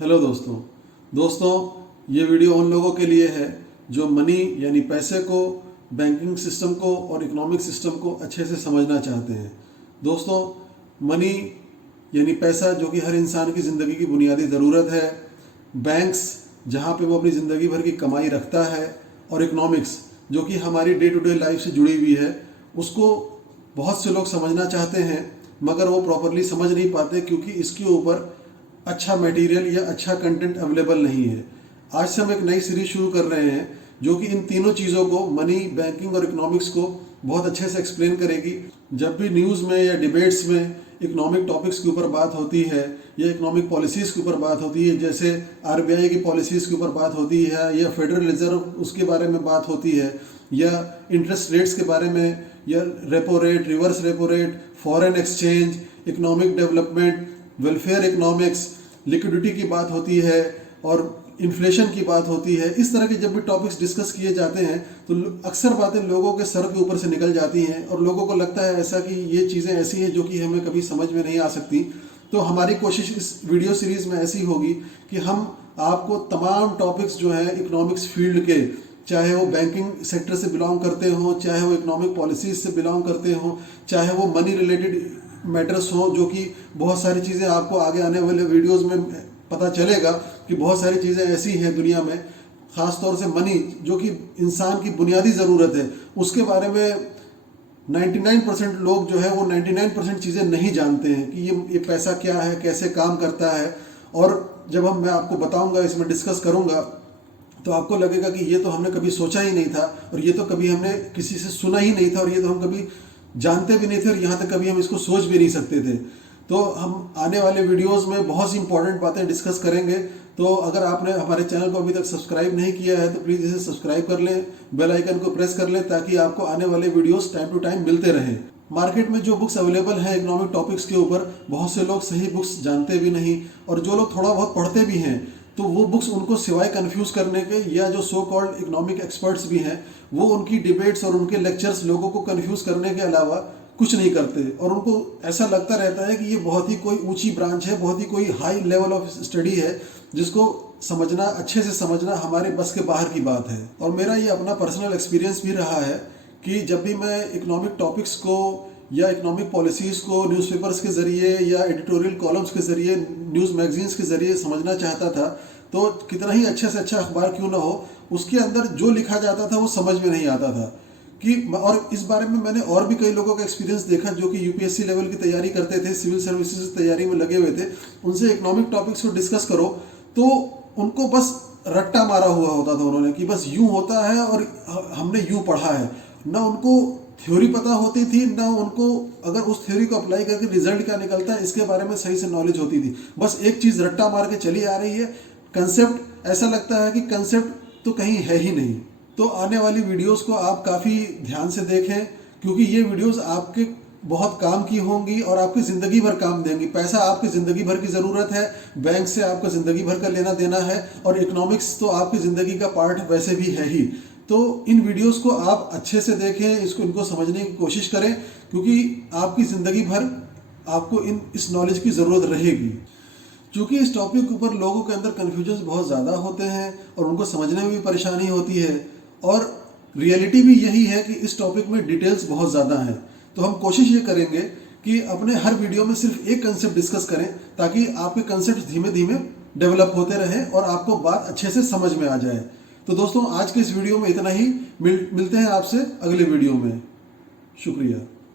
Hello दोस्तों ये video उन लोगों के लिए है जो मनी यानी पैसे को, बैंकिंग सिस्टम को और इकोनॉमिक सिस्टम को अच्छे से समझना चाहते हैं। दोस्तों, मनी यानी पैसा जो कि हर इंसान की ज़िंदगी की बुनियादी ज़रूरत है, बैंक्स जहाँ पे वो अपनी ज़िंदगी भर की कमाई रखता है, और इकोनॉमिक्स जो कि हमारी डे टू डे लाइफ से जुड़ी हुई है, उसको बहुत से लोग समझना चाहते हैं मगर वो प्रॉपरली समझ नहीं पाते क्योंकि इसके ऊपर अच्छा मटेरियल या अच्छा कंटेंट अवेलेबल नहीं है। आज से हम एक नई सीरीज शुरू कर रहे हैं जो कि इन तीनों चीज़ों को, मनी, बैंकिंग और इकोनॉमिक्स को बहुत अच्छे से एक्सप्लेन करेगी। जब भी न्यूज़ में या डिबेट्स में इकोनॉमिक टॉपिक्स के ऊपर बात होती है या इकोनॉमिक पॉलिसीज़ के ऊपर बात होती है, जैसे आरबीआई की पॉलिसीज़ के ऊपर बात होती है या फेडरल रिजर्व उसके बारे में बात होती है, या इंटरेस्ट रेट्स के बारे में, या repo rate, reverse repo rate, foreign exchange, economic development, welfare economics, liquidity की बात होती है और इन्फ्लेशन की बात होती है। इस तरह के जब भी टॉपिक्स डिस्कस किए जाते हैं तो अक्सर बातें लोगों के सर के ऊपर से निकल जाती हैं और लोगों को लगता है ऐसा कि ये चीज़ें ऐसी हैं जो कि हमें कभी समझ में नहीं आ सकती। तो हमारी कोशिश इस वीडियो सीरीज़ में ऐसी होगी कि हम आपको तमाम टॉपिक्स जो है इकोनॉमिक्स फील्ड के, चाहे वो बैंकिंग सेक्टर से बिलोंग करते हों, चाहे वो इकोनॉमिक पॉलिसीज से बिलोंग करते हों, चाहे वो मनी रिलेटेड मैटर्स हो, जो कि बहुत सारी चीज़ें आपको आगे आने वाले वीडियोस में पता चलेगा कि बहुत सारी चीज़ें ऐसी हैं दुनिया में, ख़ास तौर से मनी जो कि इंसान की बुनियादी ज़रूरत है, उसके बारे में 99% लोग जो है वो 99% चीज़ें नहीं जानते हैं कि ये पैसा क्या है, कैसे काम करता है। और जब मैं आपको बताऊंगा, इसमें डिस्कस करूंगा, तो आपको लगेगा कि ये तो हमने कभी सोचा ही नहीं था और ये तो कभी हमने किसी से सुना ही नहीं था और ये तो हम कभी जानते भी नहीं थे और यहाँ तक कभी हम इसको सोच भी नहीं सकते थे। तो हम आने वाले वीडियोस में बहुत सी इंपॉर्टेंट बातें डिस्कस करेंगे। तो अगर आपने हमारे चैनल को अभी तक सब्सक्राइब नहीं किया है तो प्लीज़ इसे सब्सक्राइब कर लें, बेल आइकन को प्रेस कर लें ताकि आपको आने वाले वीडियोस टाइम टू टाइम मिलते रहें। मार्केट में जो बुक्स अवेलेबल हैं इकोनॉमिक टॉपिक्स के ऊपर, बहुत से लोग सही बुक्स जानते भी नहीं और जो लोग थोड़ा बहुत पढ़ते भी हैं तो वो बुक्स उनको सिवाय कंफ्यूज करने के, या जो सो कॉल्ड इकोनॉमिक एक्सपर्ट्स भी हैं वो उनकी डिबेट्स और उनके लेक्चर्स लोगों को कंफ्यूज करने के अलावा कुछ नहीं करते, और उनको ऐसा लगता रहता है कि ये बहुत ही कोई ऊंची ब्रांच है, बहुत ही कोई हाई लेवल ऑफ स्टडी है जिसको समझना, अच्छे से समझना हमारे बस के बाहर की बात है। और मेरा ये अपना पर्सनल एक्सपीरियंस भी रहा है कि जब भी मैं इकोनॉमिक टॉपिक्स को या इकोनॉमिक पॉलिसीज़ को न्यूज़पेपर्स के ज़रिए या एडिटोरियल कॉलम्स के ज़रिए, न्यूज़ मैगजीन्स के ज़रिए समझना चाहता था, तो कितना ही अच्छे से अच्छा अखबार क्यों ना हो, उसके अंदर जो लिखा जाता था वो समझ में नहीं आता था कि। और इस बारे में मैंने और भी कई लोगों का एक्सपीरियंस देखा जो कि यूपीएससी लेवल की तैयारी करते थे, सिविल सर्विसेज की तैयारी में लगे हुए थे, उनसे इकोनॉमिक टॉपिक्स को डिस्कस करो तो उनको बस रट्टा मारा हुआ होता था उन्होंने कि बस यूँ होता है और हमने यूँ पढ़ा है। ना उनको थ्योरी पता होती थी, ना उनको अगर उस थ्योरी को अप्लाई करके रिजल्ट क्या निकलता है इसके बारे में सही से नॉलेज होती थी। बस एक चीज़ रट्टा मार के चली आ रही है, कंसेप्ट ऐसा लगता है कि कंसेप्ट तो कहीं है ही नहीं। तो आने वाली वीडियोस को आप काफ़ी ध्यान से देखें क्योंकि ये वीडियोस आपके बहुत काम की होंगी और आपकी ज़िंदगी भर काम देंगी। पैसा आपकी ज़िंदगी भर की ज़रूरत है, बैंक से आपका ज़िंदगी भर का लेना देना है, और इकोनॉमिक्स तो आपकी ज़िंदगी का पार्ट वैसे भी है ही। तो इन वीडियोस को आप अच्छे से देखें, इनको समझने की कोशिश करें क्योंकि आपकी ज़िंदगी भर आपको इस नॉलेज की ज़रूरत रहेगी। क्योंकि इस टॉपिक के ऊपर लोगों के अंदर कन्फ्यूजन बहुत ज़्यादा होते हैं और उनको समझने में भी परेशानी होती है, और रियलिटी भी यही है कि इस टॉपिक में डिटेल्स बहुत ज़्यादा हैं। तो हम कोशिश ये करेंगे कि अपने हर वीडियो में सिर्फ एक कंसेप्ट डिस्कस करें ताकि आपके कंसेप्ट धीमे धीमे डेवलप होते रहें और आपको बात अच्छे से समझ में आ जाए। तो दोस्तों, आज के इस वीडियो में इतना ही। मिलते हैं आपसे अगले वीडियो में। शुक्रिया।